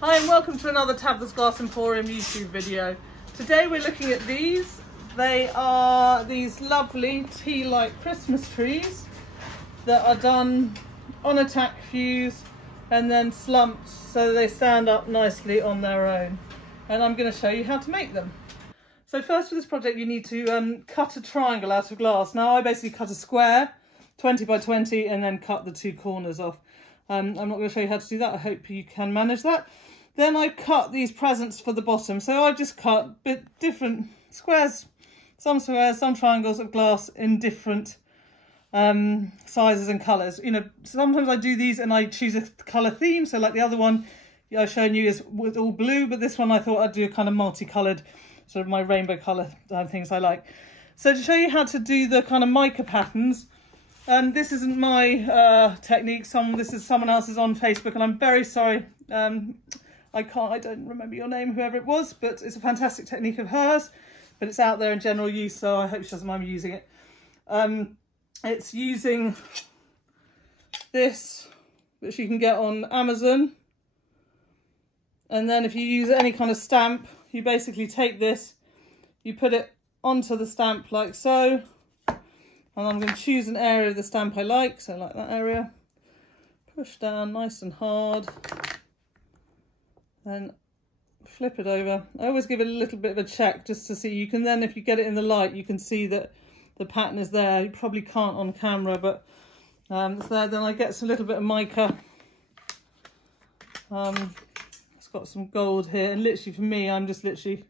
Hi and welcome to another Tabitha's Glass Emporium YouTube video. Today we're looking at these. They are these lovely tea-light Christmas trees that are done on a tack fuse and then slumped so they stand up nicely on their own. And I'm going to show you how to make them. So first for this project you need to cut a triangle out of glass. Now I basically cut a square, 20 by 20, and then cut the two corners off. I'm not going to show you how to do that. I hope you can manage that. Then I cut these presents for the bottom. So I just cut different squares, some triangles of glass in different sizes and colours. You know, sometimes I do these and I choose a colour theme. So like the other one I've shown you is with all blue, but this one I thought I'd do a kind of multicoloured, sort of my rainbow colour things I like. So to show you how to do the kind of mica patterns, this isn't my technique. This is someone else's on Facebook, and I'm very sorry. I don't remember your name, whoever it was, but it's a fantastic technique of hers, but it's out there in general use, so I hope she doesn't mind me using it. It's using this, which you can get on Amazon. And then if you use any kind of stamp, you basically take this, you put it onto the stamp like so. And I'm going to choose an area of the stamp I like, so like that area. Push down nice and hard. Then flip it over. I always give it a little bit of a check just to see. You can then, if you get it in the light, you can see that the pattern is there. You probably can't on camera, but it's there. Then I get some little bit of mica. It's got some gold here, and literally for me, I'm just literally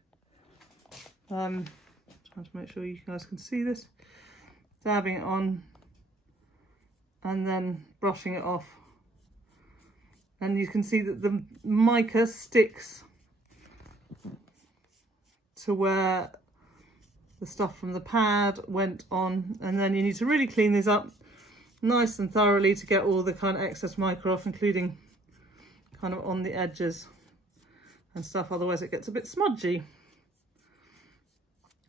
trying to make sure you guys can see this. Dabbing it on and then brushing it off. And you can see that the mica sticks to where the stuff from the pad went on. And then you need to really clean these up nice and thoroughly to get all the kind of excess mica off, including kind of on the edges and stuff. Otherwise it gets a bit smudgy.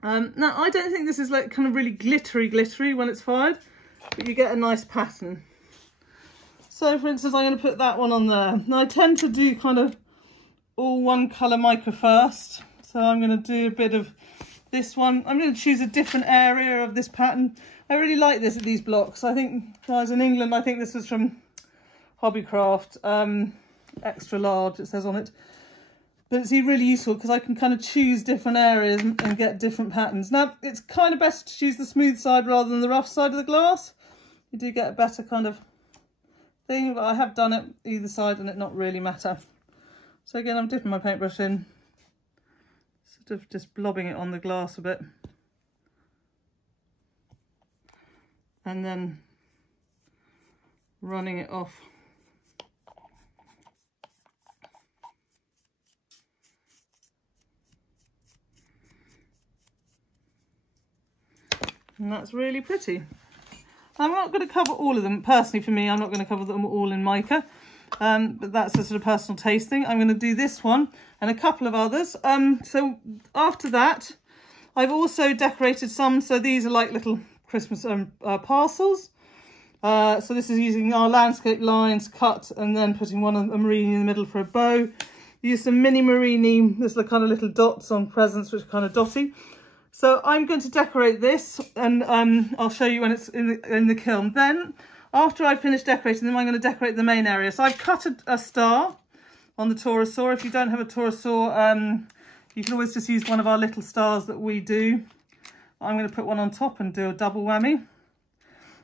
Now I don't think this is like kind of really glittery when it's fired, but you get a nice pattern. So for instance, I'm going to put that one on there. Now I tend to do kind of all one colour mica first. So I'm going to do a bit of this one. I'm going to choose a different area of this pattern. I really like these blocks. I think, guys, in England, I think this was from Hobbycraft, extra large it says on it. But it's really useful because I can kind of choose different areas and get different patterns. Now, it's kind of best to choose the smooth side rather than the rough side of the glass. You do get a better kind of thing, but I have done it either side and it not really matter. So again, I'm dipping my paintbrush in, sort of just blobbing it on the glass a bit. And then running it off. And that's really pretty. I'm not going to cover all of them. Personally, for me, I'm not going to cover them all in mica. But that's a sort of personal taste thing. I'm going to do this one and a couple of others. So after that, I've also decorated some. So these are like little Christmas parcels. So this is using our landscape lines cut and then putting one of a murrine in the middle for a bow. Use some mini murrine. There's the kind of little dots on presents, which are kind of dotty. So I'm going to decorate this, and I'll show you when it's in the kiln. Then, after I've finished decorating them, I'm going to decorate the main area. So I've cut a star on the Taurus saw. If you don't have a Taurus saw, you can always just use one of our little stars that we do. I'm going to put one on top and do a double whammy.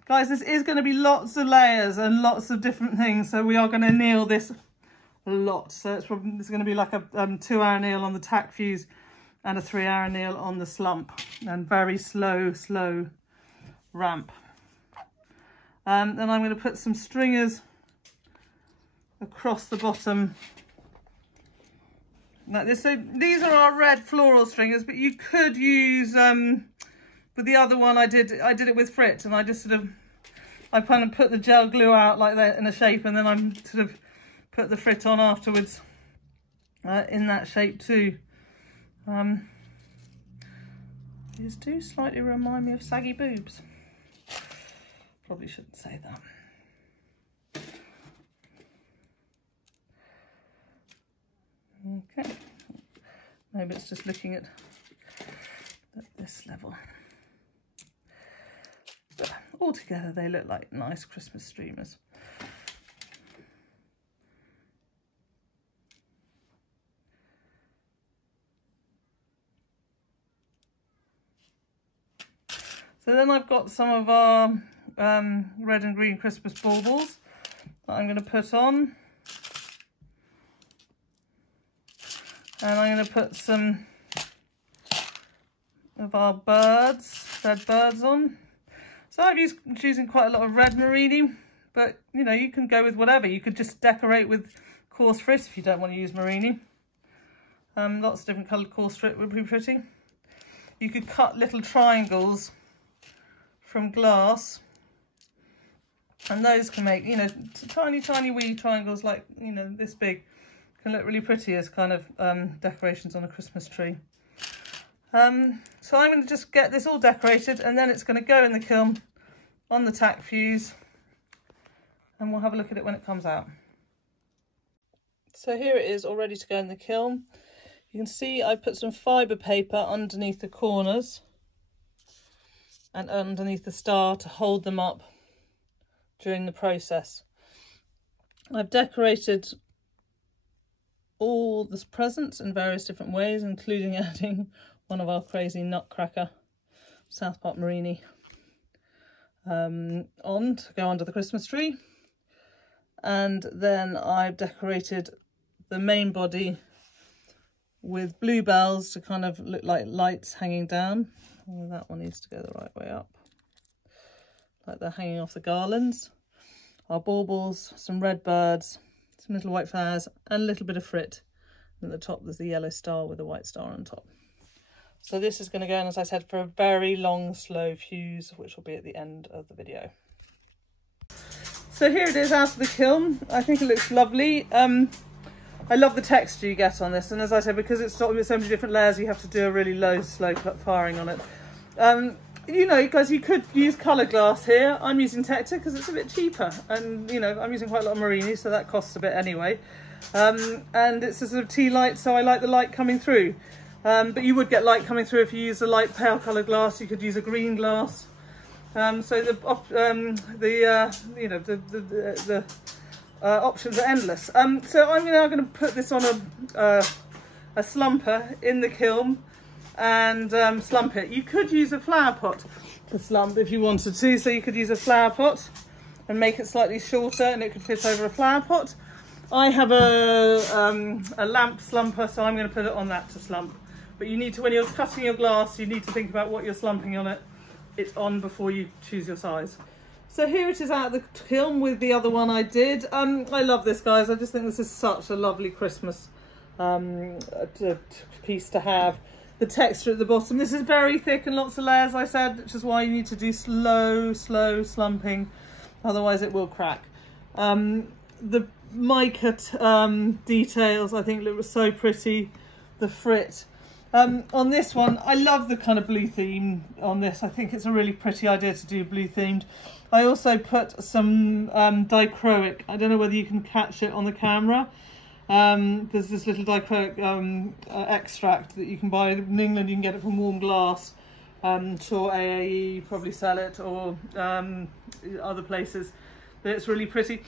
Guys, this is going to be lots of layers and lots of different things. So we are going to anneal this a lot. So it's going to be like a 2-hour anneal on the tack fuse and a 3-hour anneal on the slump, and very slow ramp. Then I'm going to put some stringers across the bottom like this. So these are our red floral stringers, but you could use with the other one I did it with frit, and I just I kind of put the gel glue out like that in a shape, and then I sort of put the frit on afterwards in that shape too. These do slightly remind me of saggy boobs. Probably shouldn't say that. Maybe it's just looking at this level. But altogether they look like nice Christmas streamers. So then I've got some of our red and green Christmas baubles that I'm going to put on. And I'm going to put some of our birds, red birds on. So I'm choosing quite a lot of red murrine, but you know, you can go with whatever. You could just decorate with coarse frit if you don't want to use murrine. Lots of different coloured coarse frit would be pretty. You could cut little triangles from glass, and those can make, you know, tiny wee triangles like, you know, this big, can look really pretty as kind of decorations on a Christmas tree. So I'm going to just get this all decorated, and then it's going to go in the kiln on the tack fuse, and we'll have a look at it when it comes out. So here it is, all ready to go in the kiln. You can see I put some fibre paper underneath the corners and underneath the star to hold them up during the process. I've decorated all the presents in various different ways, including adding one of our crazy nutcracker South Park murrine on to go under the Christmas tree. And then I've decorated the main body with bluebells to kind of look like lights hanging down. Oh, that one needs to go the right way up, like they're hanging off the garlands. Our baubles, some red birds, some little white flowers, and a little bit of frit. And at the top there's the yellow star with a white star on top. So this is going to go in, as I said, for a very long slow fuse, which will be at the end of the video. So here it is out of the kiln. I think it looks lovely. I love the texture you get on this, and as I said, because it's got so many different layers, you have to do a really low, slow firing on it. You know, guys, you could use colour glass here. I'm using Tector because it's a bit cheaper, and you know, I'm using quite a lot of murrine, so that costs a bit anyway. And it's a sort of tea light, so I like the light coming through. But you would get light coming through if you use a light pale colour glass. You could use a green glass. So the options are endless. So I'm now going to put this on a slumper in the kiln and slump it. You could use a flower pot to slump if you wanted to. So you could use a flower pot and make it slightly shorter, and it could fit over a flower pot. I have a lamp slumper, so I'm going to put it on that to slump. But you need to, when you're cutting your glass, you need to think about what you're slumping on it. It's on before you choose your size. So here it is out of the kiln with the other one I did. I love this, guys. I just think this is such a lovely Christmas piece to have. The texture at the bottom, this is very thick and lots of layers, I said, which is why you need to do slow slumping, otherwise it will crack. The mica details, I think, look so pretty. The frit. On this one, I love the kind of blue theme on this. I think it's a really pretty idea to do blue themed. I also put some dichroic. I don't know whether you can catch it on the camera. There's this little dichroic extract that you can buy in England. You can get it from Warm Glass. Sure, AAE probably sell it, or other places. But it's really pretty.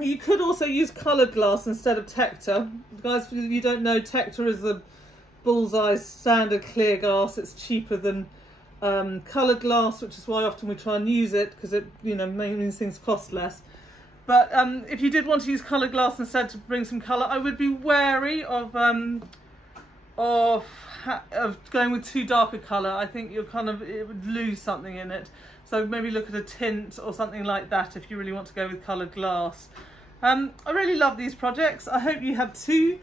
You could also use coloured glass instead of Tector. Guys, if you don't know, Tector is the Bullseye standard clear glass. It's cheaper than coloured glass, which is why often we try and use it, because it, you know, means things cost less. But if you did want to use coloured glass instead to bring some colour, I would be wary of going with too dark a colour. I think you're it would lose something in it. So maybe look at a tint or something like that if you really want to go with coloured glass. I really love these projects. I hope you have too.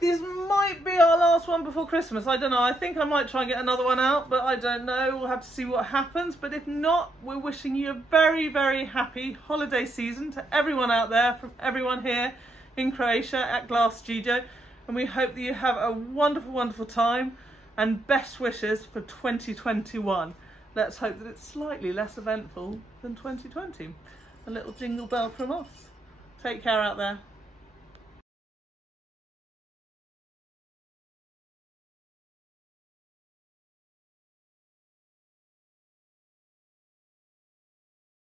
This might be our last one before Christmas. I don't know. I think I might try and get another one out, but I don't know. We'll have to see what happens. But if not, we're wishing you a very, very happy holiday season to everyone out there, from everyone here in Croatia at Glass Studio. And we hope that you have a wonderful, wonderful time, and best wishes for 2021. Let's hope that it's slightly less eventful than 2020. A little jingle bell from us. Take care out there.